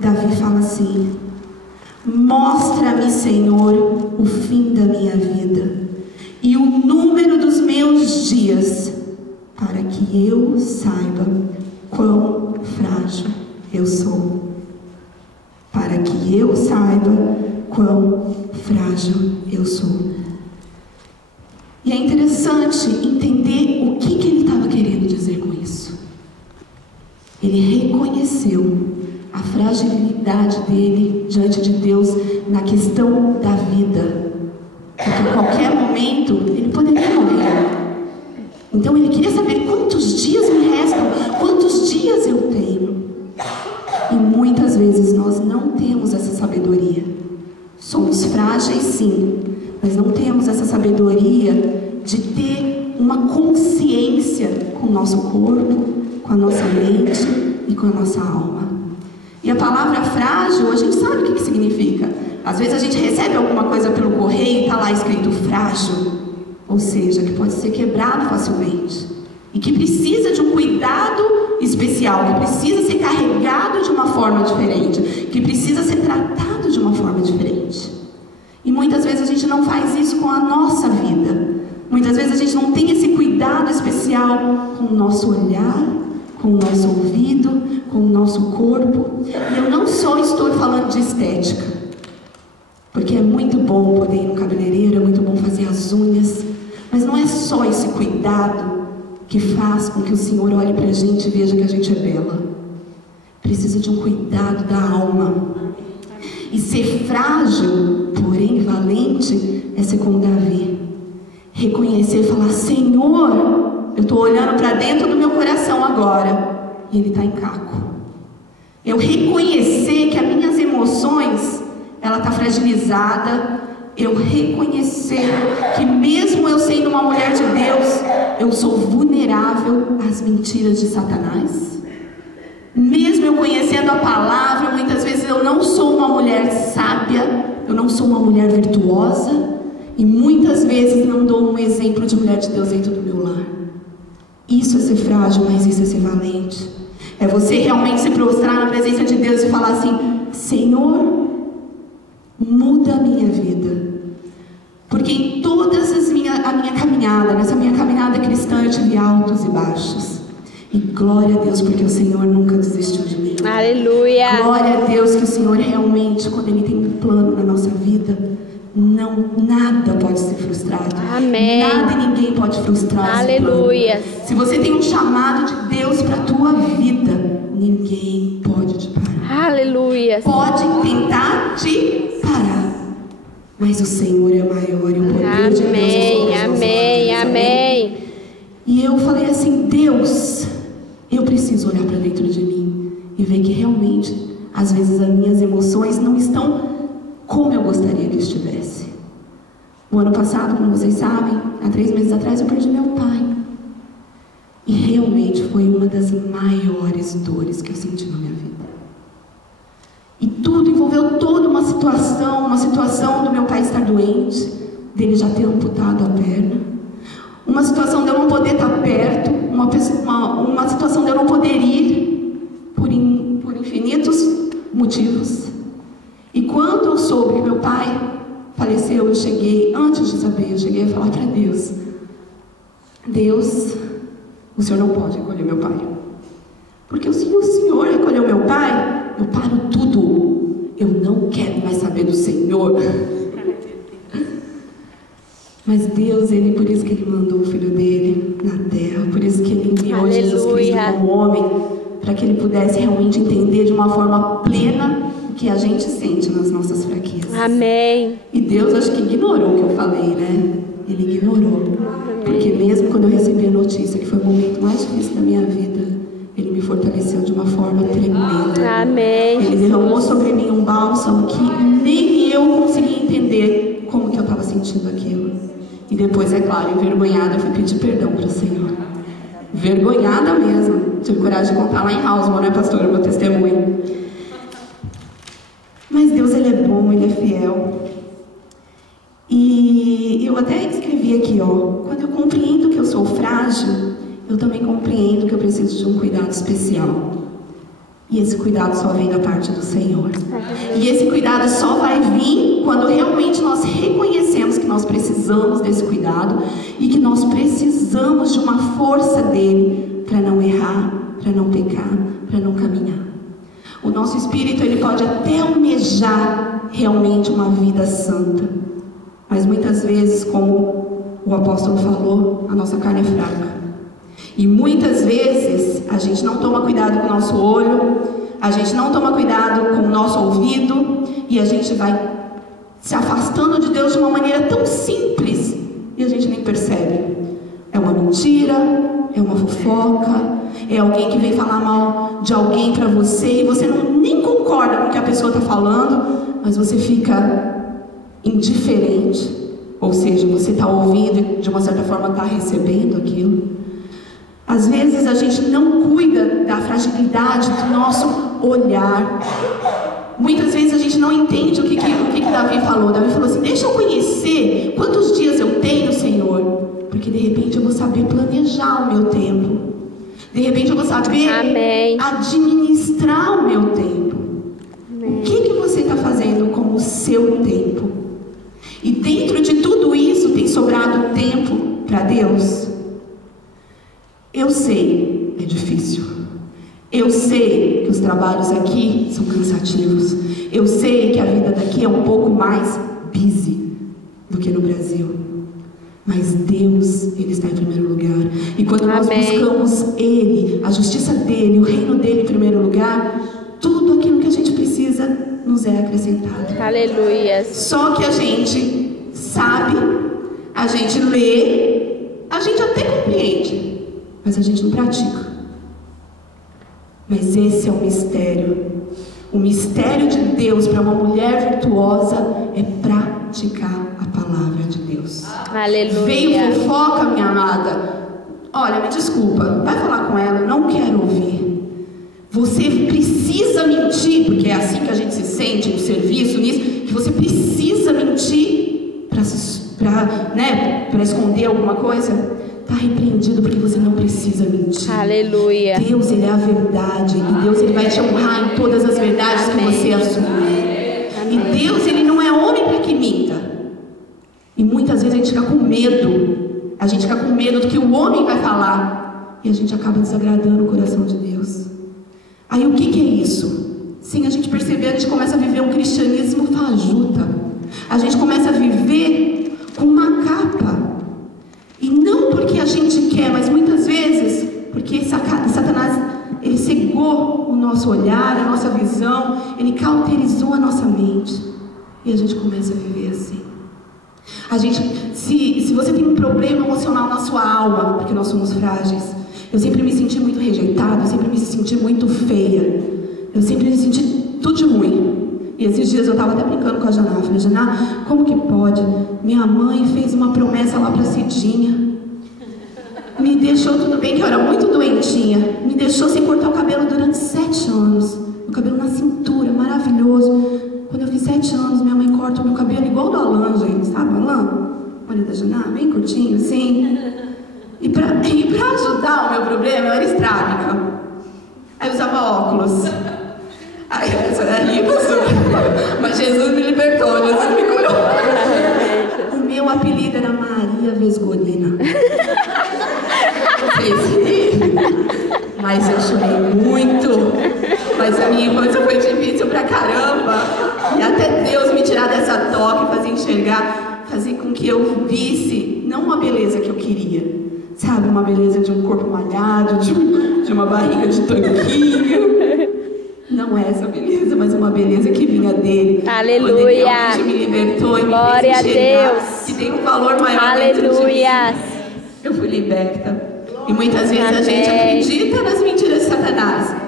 Davi fala assim: mostra-me, Senhor, o fim da minha vida e o número dos meus dias, para que eu saiba quão frágil eu sou. Para que eu saiba quão frágil eu sou. E é interessante entender o que ele estava querendo dizer com isso. Ele reconheceu a fragilidade dele diante de Deus na questão da vida. Porque em qualquer momento ele poderia morrer. Então ele queria saber quantos dias me restam, quantos dias eu tenho. E muitas vezes nós não temos essa sabedoria. Somos frágeis, sim, mas não temos essa sabedoria de ter uma consciência com o nosso corpo, com a nossa mente e com a nossa alma. E a palavra frágil, a gente sabe o que significa. Às vezes a gente recebe alguma coisa pelo correio e está lá escrito frágil, ou seja, que pode ser quebrado facilmente e que precisa de um cuidado especial, que precisa ser carregado de uma forma diferente, que precisa ser tratado de uma forma diferente. E muitas vezes a gente não faz isso com a nossa vida. Muitas vezes a gente não tem esse cuidado especial com o nosso olhar, com o nosso ouvido, com o nosso corpo. E eu não só estou falando de estética, porque é muito bom poder ir no cabeleireiro, é muito bom fazer as unhas, mas não é só esse cuidado que faz com que o Senhor olhe para a gente e veja que a gente é bela. Precisa de um cuidado da alma. E ser frágil, porém valente, é ser como Davi. Reconhecer e falar: Senhor, eu estou olhando para dentro do meu coração agora e ele está em caco. Eu reconhecer que as minhas emoções, ela está fragilizada. Eu reconhecer que mesmo eu sendo uma mulher de Deus, eu sou vulnerável às mentiras de Satanás. Mesmo eu conhecendo a palavra, muitas vezes eu não sou uma mulher sábia, eu não sou uma mulher virtuosa, e muitas vezes não dou um exemplo de mulher de Deus dentro do meu lar. Isso é ser frágil, mas isso é ser valente. É você realmente se prostrar na presença de Deus e falar assim: Senhor, muda a minha vida. Porque em todas a minha caminhada, nessa minha caminhada cristã, eu tive altos e baixos. E glória a Deus, porque o Senhor nunca desistiu de mim. Aleluia! Glória a Deus que o Senhor realmente, quando Ele tem um plano na nossa vida, nada pode ser frustrado. Amém. Nada e ninguém pode frustrar. Aleluia! Se você tem um chamado de Deus para a tua vida, ninguém pode te parar. Aleluia! Pode tentar te parar, mas o Senhor é maior e o poder de Deus é sobre as nossas vidas. Amém. E eu falei assim: Deus, eu preciso olhar para dentro de mim e ver que realmente, às vezes, as minhas emoções não estão como eu gostaria que estivesse. O ano passado, como vocês sabem, há 3 meses atrás, eu perdi meu pai. E realmente foi uma das maiores dores que eu senti na minha vida. E tudo envolveu toda uma situação do meu pai estar doente, dele já ter amputado a perna, uma situação de eu não poder estar perto, uma situação de eu não poder ir por infinitos motivos. E quando eu soube que meu pai faleceu, eu cheguei, antes de saber, eu cheguei a falar para Deus: Deus, o Senhor não pode recolher meu pai. Porque se o Senhor recolheu meu pai, eu paro tudo. Eu não quero mais saber do Senhor. Mas Deus, por isso que Ele mandou o Filho dele na terra, por isso que Ele enviou Jesus Cristo como homem, para que Ele pudesse realmente entender de uma forma plena o que a gente sente nas nossas fraquezas. Amém. E Deus acho que ignorou o que eu falei, né? Ele ignorou. Porque mesmo quando eu recebi a notícia que foi o momento mais difícil da minha vida, Ele me fortaleceu de uma forma tremenda. Amém. Ele derramou sobre mim um bálsamo que nem eu conseguia entender como que eu estava sentindo aquilo. E depois, é claro, envergonhada, eu fui pedir perdão para o Senhor. Vergonhada mesmo. Tive coragem de contar lá em Hausmann, né, pastora, meu testemunho. Mas Deus, Ele é bom, Ele é fiel. E eu até escrevi aqui, ó: quando eu compreendo que eu sou frágil, eu também compreendo que eu preciso de um cuidado especial. E esse cuidado só vem da parte do Senhor. E esse cuidado só vai vir quando realmente nós reconhecemos que nós precisamos desse cuidado e que nós precisamos de uma força dele para não errar, para não pecar, para não caminhar. O nosso espírito, ele pode até almejar realmente uma vida santa, mas muitas vezes, como o apóstolo falou, a nossa carne é fraca. E muitas vezes a gente não toma cuidado com o nosso olho, a gente não toma cuidado com o nosso ouvido, e a gente vai se afastando de Deus de uma maneira tão simples e a gente nem percebe. É uma mentira, é uma fofoca, é alguém que vem falar mal de alguém para você e você nem concorda com o que a pessoa está falando, mas você fica indiferente, ou seja, você está ouvindo e de uma certa forma está recebendo aquilo. Às vezes a gente não cuida da fragilidade do nosso olhar. Muitas vezes a gente não entende o que Davi falou. Davi falou assim: deixa eu conhecer quantos dias eu tenho, Senhor, porque de repente eu vou saber planejar o meu tempo. De repente eu vou saber administrar o meu tempo. Amém. O que você está fazendo com o seu tempo? E dentro de tudo isso tem sobrado tempo para Deus? Eu sei, é difícil. Eu sei que os trabalhos aqui são cansativos. Eu sei que a vida daqui é um pouco mais busy do que no Brasil. Mas Deus, Ele está em primeiro lugar. E quando nós buscamos Ele, a justiça dEle, o reino dEle em primeiro lugar, tudo aquilo que a gente precisa nos é acrescentado. Aleluia. Só que a gente sabe, a gente lê, a gente até compreende, mas a gente não pratica. Mas esse é o mistério. O mistério de Deus para uma mulher virtuosa é praticar a palavra de Deus. Aleluia. Veio fofoca, minha amada. Olha, me desculpa, vai falar com ela, eu não quero ouvir. Você precisa mentir, porque é assim que a gente se sente no serviço, nisso, que você precisa mentir para esconder alguma coisa. Está repreendido, porque você não precisa mentir. Aleluia. Deus, Ele é a verdade. E Deus, Ele vai te honrar em todas as verdades que você assumir. E Deus, Ele não é homem para que minta. E muitas vezes a gente fica com medo. A gente fica com medo do que o homem vai falar. E a gente acaba desagradando o coração de Deus. Aí o que é isso? Sem a gente perceber, a gente começa a viver um cristianismo fajuta. A gente começa a viver com uma capa. E não porque a gente quer, mas muitas vezes porque Satanás, ele cegou o nosso olhar, a nossa visão, ele cauterizou a nossa mente. E a gente começa a viver assim. A gente, se você tem um problema emocional na sua alma, porque nós somos frágeis, eu sempre me senti muito rejeitada, eu sempre me senti muito feia, eu sempre me senti tudo de ruim. E esses dias eu estava até brincando com a Janá. Eu falei: Janá, como que pode? Minha mãe fez uma promessa lá para Cidinha. Me deixou, tudo bem que eu era muito doentinha, me deixou sem cortar o cabelo durante 7 anos. O cabelo na cintura, maravilhoso. Quando eu fiz 7 anos, minha mãe corta o meu cabelo igual do Alan, gente. Sabe o Alan? Olha da Janá, bem curtinho assim. E para ajudar o meu problema, eu era estrábica. Aí eu usava óculos. Ai, essa daí passou. Mas Jesus me libertou, Jesus me curou. O meu apelido era Maria Vesgolina. Mas eu chorei muito. Mas a minha infância foi difícil pra caramba. E até Deus me tirar dessa toca e fazer enxergar, fazer com que eu visse, não uma beleza que eu queria, sabe, uma beleza de um corpo malhado, de uma barriga de tanquinho. Não é essa beleza, mas uma beleza que vinha dele. Aleluia. Quando ele realmente me libertou e me Glória fez enxergar a Deus. que tem um valor maior Aleluia. dentro de mim. Eu fui liberta. E muitas vezes a gente acredita nas mentiras de Satanás.